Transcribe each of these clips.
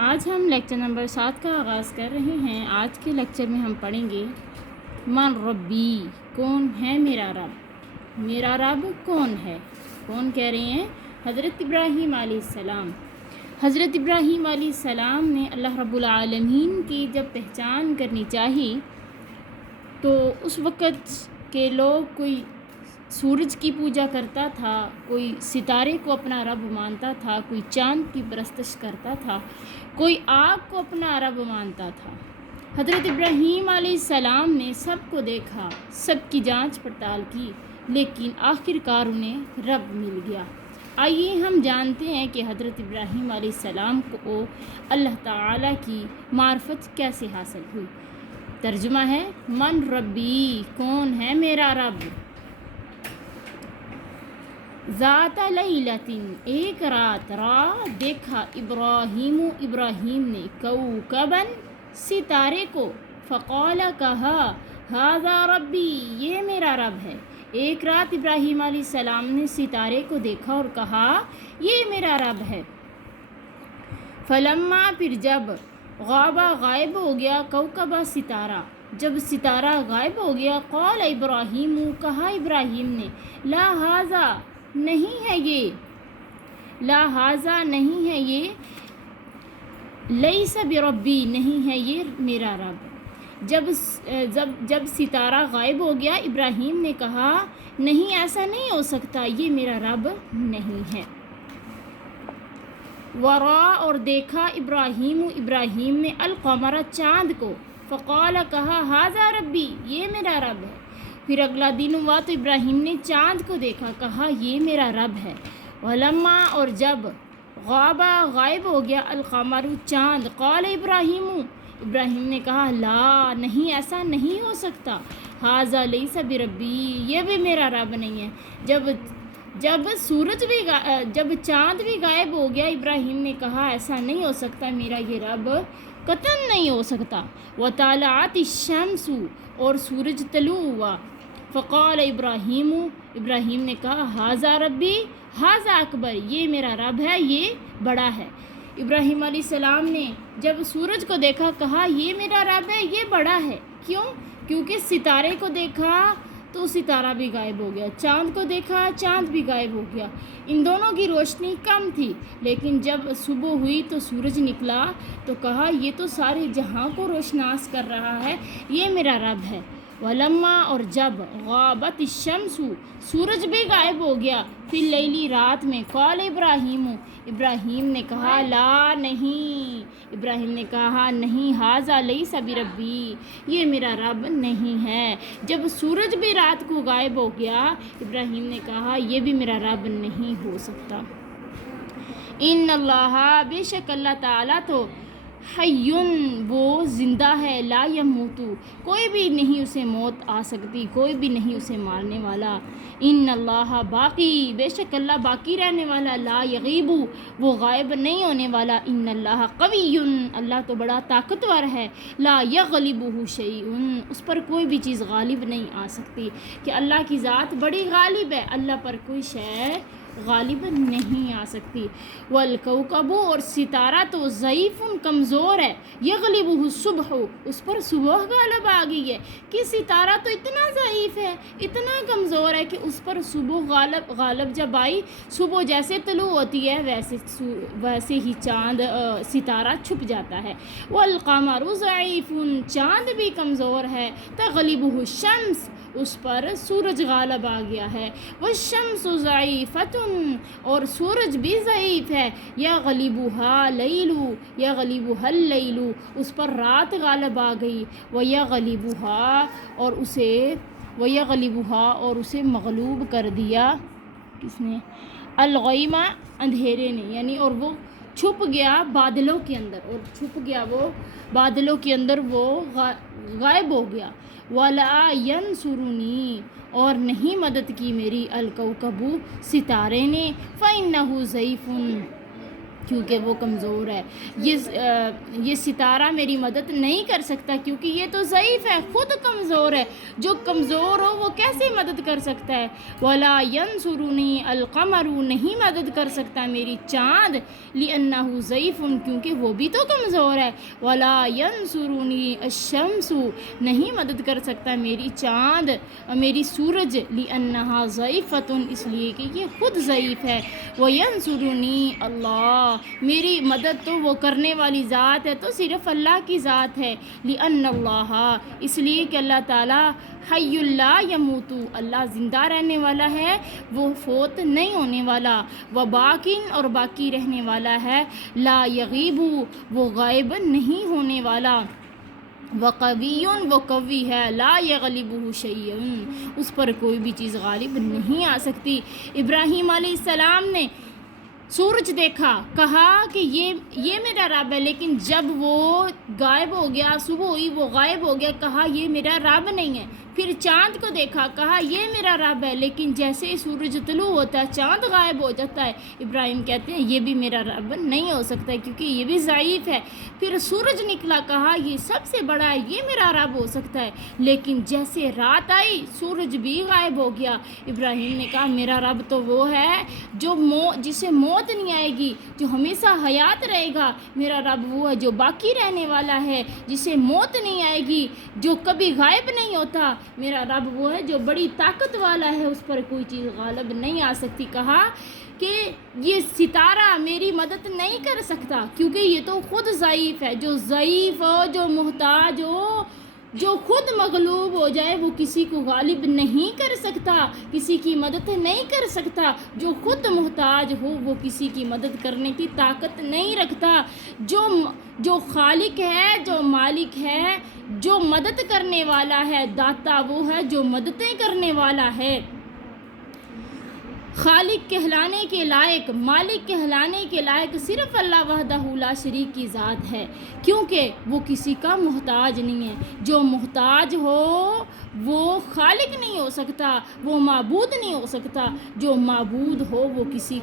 آج ہم lecture number 7 کا آغاز کر رہے ہیں۔ آج کے لیکچر میں ہم پڑھیں گے من ربی، کون ہے میرا رب؟ میرا رب کون ہے؟ کون کہہ رہے ہیں؟ حضرت ابراہیم علیہ السلام۔ حضرت ابراہیم علیہ السلام نے اللہ رب العالمین کی جب پہچان کرنی چاہی تو اس وقت کے لوگ کوئی سورج کی پوجا کرتا تھا، کوئی ستارے کو اپنا رب مانتا تھا، کوئی چاند کی پرستش کرتا تھا، کوئی آگ کو اپنا رب مانتا تھا۔ حضرت ابراہیم علیہ السلام نے سب کو دیکھا، سب کی جانچ پڑتال کی، لیکن آخر کار انہیں رب مل گیا۔ آئیے ہم جانتے ہیں کہ حضرت ابراہیم علیہ السلام کو اللہ تعالیٰ کی معرفت کیسے حاصل ہوئی۔ ترجمہ ہے من ربی، کون ہے میرا رب؟ ذات لیلتن، ایک رات دیکھا ابراہیم نے کوکبن، ستارے کو، فقال، کہا، ھذا ربی، یہ میرا رب ہے۔ ایک رات ابراہیم علیہ السلام نے ستارے کو دیکھا اور کہا یہ میرا رب ہے۔ فلما، پھر جب، غابہ، غائب ہو گیا، کوکبہ، ستارہ، جب ستارہ غائب ہو گیا، قال ابراہیم، کہا ابراہیم نے، لا ھذا، نہیں ہے یہ، لا ھذا، نہیں ہے یہ، لیس بربی، نہیں ہے یہ میرا رب۔ جب ستارہ غائب ہو گیا، ابراہیم نے کہا نہیں، ایسا نہیں ہو سکتا، یہ میرا رب نہیں ہے۔ ورا، اور دیکھا، ابراہیم نے القمر، چاند کو، فقال، کہا، ھذا ربی، یہ میرا رب ہے۔ پھر اگلا دن ہوا تو ابراہیم نے چاند کو دیکھا، کہا یہ میرا رب ہے۔ ولما، اور جب، غابہ، غائب ہو گیا، القمر، چاند، قال ابراہیم نے کہا لا، نہیں، ایسا نہیں ہو سکتا، ھذا لیس بربی، یہ بھی میرا رب نہیں ہے۔ جب چاند بھی غائب ہو گیا، ابراہیم نے کہا ایسا نہیں ہو سکتا، میرا یہ رب قطعاً نہیں ہو سکتا۔ وطلعت الشمس، اور سورج طلوع ہوا، فقال ابراہیم نے کہا ھذا ربی، ھذا اکبر، یہ میرا رب ہے، یہ بڑا ہے۔ ابراہیم علیہ السلام نے جب سورج کو دیکھا، کہا یہ میرا رب ہے، یہ بڑا ہے۔ کیونکہ ستارے کو دیکھا تو ستارہ بھی غائب ہو گیا، چاند کو دیکھا، چاند بھی غائب ہو گیا، ان دونوں کی روشنی کم تھی، لیکن جب صبح ہوئی تو سورج نکلا تو کہا یہ تو سارے جہاں کو روشناس کر رہا ہے، یہ میرا رب ہے۔ ولما، اور جب، غابت الشمس، سورج بھی غائب ہو گیا، فی اللیل، رات میں، قال ابراہیم نے کہا لا، نہیں، ابراہیم نے کہا نہیں، ھذا لیس بربی، یہ میرا رب نہیں ہے۔ جب سورج بھی رات کو غائب ہو گیا، ابراہیم نے کہا یہ بھی میرا رب نہیں ہو سکتا۔ ان اللہ، بے شک اللہ تعالیٰ تو، حیٌ، وہ زندہ ہے، لا یموت، کوئی بھی نہیں اسے موت آ سکتی، کوئی بھی نہیں اسے مارنے والا۔ ان اللہ، باقی، بے شک اللہ باقی رہنے والا، لا یغیب، وہ غائب نہیں ہونے والا۔ ان اللہ قوی، اللہ تو بڑا طاقتور ہے، لا یغلبہ شیء، اس پر کوئی بھی چیز غالب نہیں آ سکتی، کہ اللہ کی ذات بڑی غالب ہے، اللہ پر کوئی شے غالب نہیں آ سکتی۔ والکوکب، اور ستارہ تو، ضعیف، کمزور ہے، یغلبہ الصبح، اس پر صبح غالب آ گئی ہے، کہ ستارہ تو اتنا ضعیف ہے، اتنا کمزور ہے کہ اس پر صبح غالب جب آئی، صبح جیسے طلوع ہوتی ہے ویسے ہی چاند، ستارہ چھپ جاتا ہے۔ والقمر ضعیف، چاند بھی کمزور ہے، تغلبہ الشمس، اس پر سورج غالب آ گیا ہے۔ والشمس ضعیفۃ، اور سورج بھی ضعیف ہے، یغلبھا اللیل، اس پر رات غالب آ گئی، ویغلبھا، اور اسے مغلوب کر دیا، کس نے؟ الغیمہ، اندھیرے نے، یعنی اور وہ چھپ گیا بادلوں کے اندر، وہ غائب ہو گیا۔ وَلَا يَنْصُرُنِي، اور نہیں مدد کی میری، الکوکب، ستارے نے، فَإِنَّهُ ضعیف، کیونکہ وہ کمزور ہے. یہ ستارہ میری مدد نہیں کر سکتا کیونکہ یہ تو ضعیف ہے، خود کمزور ہے. جو کمزور ہو وہ کیسے مدد کر سکتا ہے؟ وَلَا يَنْصُرُنِي الْقَمَرُ، نہیں مدد کر سکتا میری چاند، لِأَنَّهُ ضَعِيفٌ، کیونکہ وہ بھی تو کمزور ہے. وَلَا يَنْصُرُنِي الشَّمْسُ، نہیں مدد کر سکتا میری چاند میری سورج، لِأَنَّهَا ضَعِيفَةٌ، اس لیے کہ یہ خود ضعیف ہے. وَيَنْصُرُنِي اللَّهُ، میری مدد تو وہ کرنے والی ذات ہے تو صرف اللہ کی ذات ہے. لِأَنَّ اللَّهَ، اس لیے کہ اللہ تعالیٰ حی لا یموت، اللہ زندہ رہنے والا ہے، وہ فوت نہیں ہونے والا. وباقٍ، اور باقی رہنے والا ہے. لا یغیب، وہ غائب نہیں ہونے والا. وقوی، وہ قوی ہے. لا یغلبہ شیء، اس پر کوئی بھی چیز غالب نہیں آ سکتی. ابراہیم علیہ السلام نے سورج دیکھا، کہا کہ یہ میرا رب ہے، لیکن جب وہ غائب ہو گیا، صبح ہوئی وہ غائب ہو گیا، کہا یہ میرا رب نہیں ہے. پھر چاند کو دیکھا، کہا یہ میرا رب ہے، لیکن جیسے ہی سورج طلوع ہوتا ہے چاند غائب ہو جاتا ہے. ابراہیم کہتے ہیں یہ بھی میرا رب نہیں ہو سکتا کیونکہ یہ بھی ضعیف ہے. پھر سورج نکلا، کہا یہ سب سے بڑا ہے، یہ میرا رب ہو سکتا ہے، لیکن جیسے رات آئی سورج بھی غائب ہو گیا. ابراہیم نے کہا میرا رب تو وہ ہے جو جسے موت نہیں آئے گی، جو ہمیشہ حیات رہے گا. میرا رب وہ ہے جو باقی رہنے والا ہے، جسے موت نہیں آئے گی، جو کبھی غائب نہیں ہوتا. میرا رب وہ ہے جو بڑی طاقت والا ہے، اس پر کوئی چیز غالب نہیں آ سکتی. کہا کہ یہ ستارہ میری مدد نہیں کر سکتا کیونکہ یہ تو خود ضعیف ہے. جو ضعیف ہو، جو محتاج ہو، جو خود مغلوب ہو جائے وہ کسی کو غالب نہیں کر سکتا، کسی کی مدد نہیں کر سکتا. جو خود محتاج ہو وہ کسی کی مدد کرنے کی طاقت نہیں رکھتا. جو خالق ہے، جو مالک ہے، جو مدد کرنے والا ہے، داتا وہ ہے جو مددیں کرنے والا ہے. خالق کہلانے کے لائق، مالک کہلانے کے لائق صرف اللہ وحدہ لا شریک کی ذات ہے، کیونکہ وہ کسی کا محتاج نہیں ہے. جو محتاج ہو وہ خالق نہیں ہو سکتا، وہ معبود نہیں ہو سکتا. جو معبود ہو وہ کسی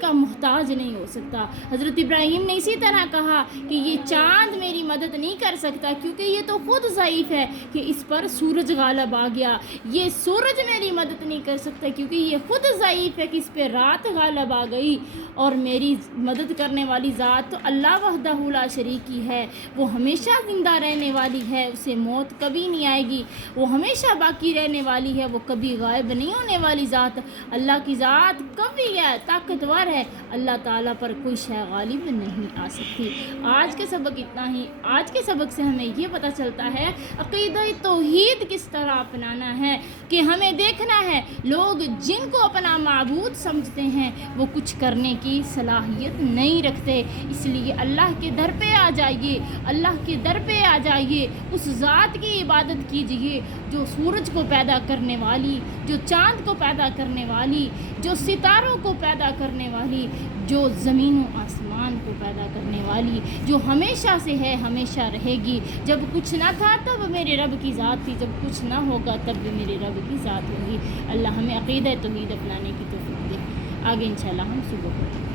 کا محتاج نہیں ہو سکتا. حضرت ابراہیم نے اسی طرح کہا کہ یہ چاند میری مدد نہیں کر سکتا کیونکہ یہ تو خود ضعیف ہے، کہ اس پر سورج غالب آ گیا. یہ سورج میری مدد نہیں کر سکتا کیونکہ یہ خود ضعیف ہے، کہ اس پہ رات غالب آ گئی. اور میری مدد کرنے والی ذات تو اللہ وحدہ لا شریک ہی ہے. وہ ہمیشہ زندہ رہنے والی ہے، اسے موت کبھی نہیں آئے گی. وہ ہمیشہ باقی رہنے والی ہے، وہ کبھی غائب نہیں ہونے والی ذات. اللہ کی ذات قوی ہے، طاقتور ہے. اللہ تعالیٰ پر کوئی شے غالب نہیں آ سکتی. آج کے سبق اتنا ہی. آج کے سبق سے ہمیں یہ پتہ چلتا ہے عقیدہ توحید کس طرح اپنانا ہے، کہ ہمیں دیکھنا ہے لوگ جن کو اپنا معبود سمجھتے ہیں وہ کچھ کرنے کی صلاحیت نہیں رکھتے. اس لیے اللہ کے در پہ آ جائیے، اللہ کے در پہ آ جائیے، اس ذات کی عبادت کیجیے جو سورج کو پیدا کرنے والی، جو چاند کو پیدا کرنے والی، جو ستاروں کو پیدا کرنے والی، جو زمین و آسمان کو پیدا کرنے والی، جو ہمیشہ سے ہے، ہمیشہ رہے گی. جب کچھ نہ تھا تب میرے رب کی ذات تھی، جب کچھ نہ ہوگا تب بھی میرے رب کی ذات ہوگی. اللہ ہمیں عقیدہ توحید اپنانے کی توفیق دے. آگے انشاءاللہ ہم صبح پڑھیں.